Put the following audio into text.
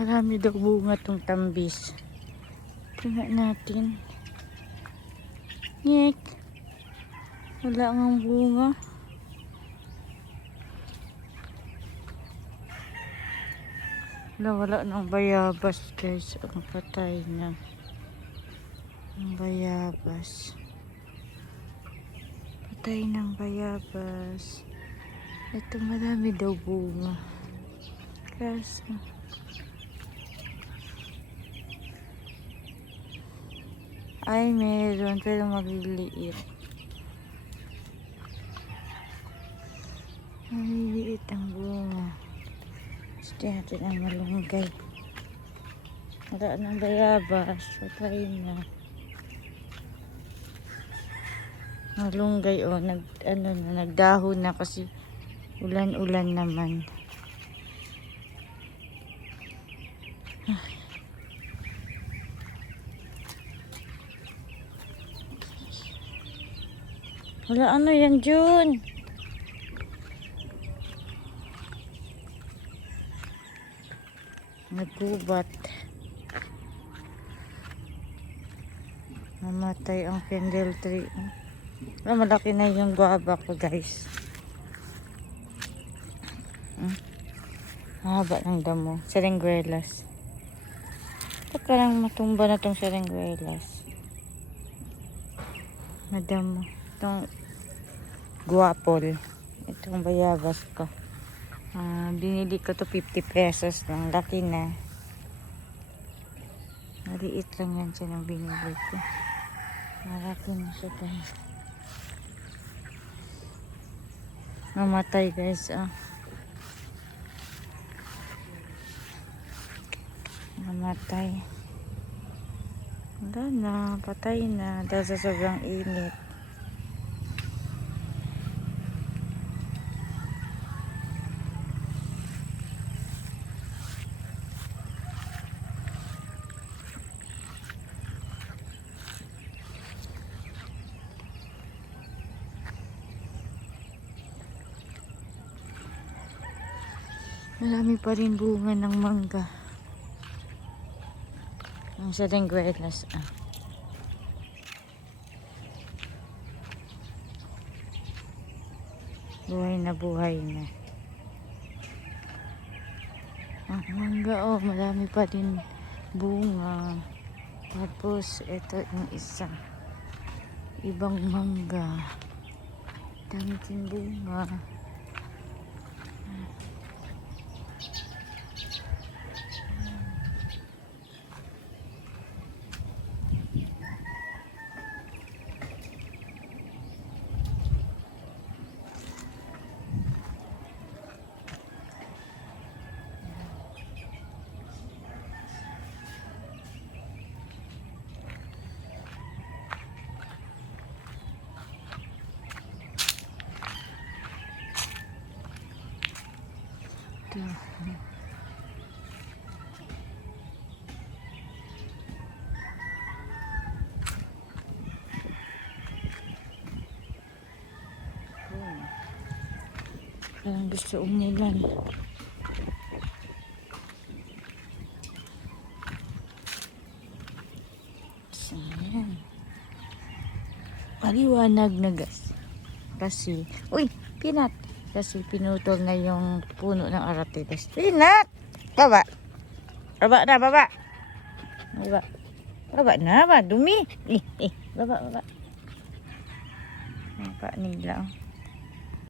Marami daw bunga tong tambis. Tingnan natin. Nyek. Wala ngang bunga. Wala ng bayabas guys. Ang patay na. Ang bayabas. Patay ng bayabas. Ito marami daw bunga. Kaso ay meron pero magliliit. Maliliit ang bunga. Gusto natin ang malunggay. Wala ng bayabas. Patay na. Malunggay nagdahon na kasi ulan-ulan naman. Wala ano yan Jun? Naggubat. Namatay ang candle tree. Malaki na yung guava ko guys. Mahaba ng damo. Serengguelas. Baka lang matumba na tong serengguelas. Madamo. Itong guapol. Itong bayabas ko. Binili ko to 50 pesos lang. Laki na. Maliit lang yan siya ng binili ko. Malaki na siya guys. Mamatay guys. Mamatay. Wala na. Patay na. Dahil sa sobrang init. Marami pa rin bunga ng mangga. Ang serengguelas. Buhay na buhay na. Ang mangga marami pa rin bunga. Tapos ito yung isa. Ibang mangga. Dami din bunga. Ito. Parang gusto umulan. Ayan. Maliwanag na gas. Kasi, uy, pinat. Kasi pinutol na yung puno ng aratiles. Pinat! Baba! Baba na, baba! Baba. Baba na, dumi. Baba, baba. Baba nila.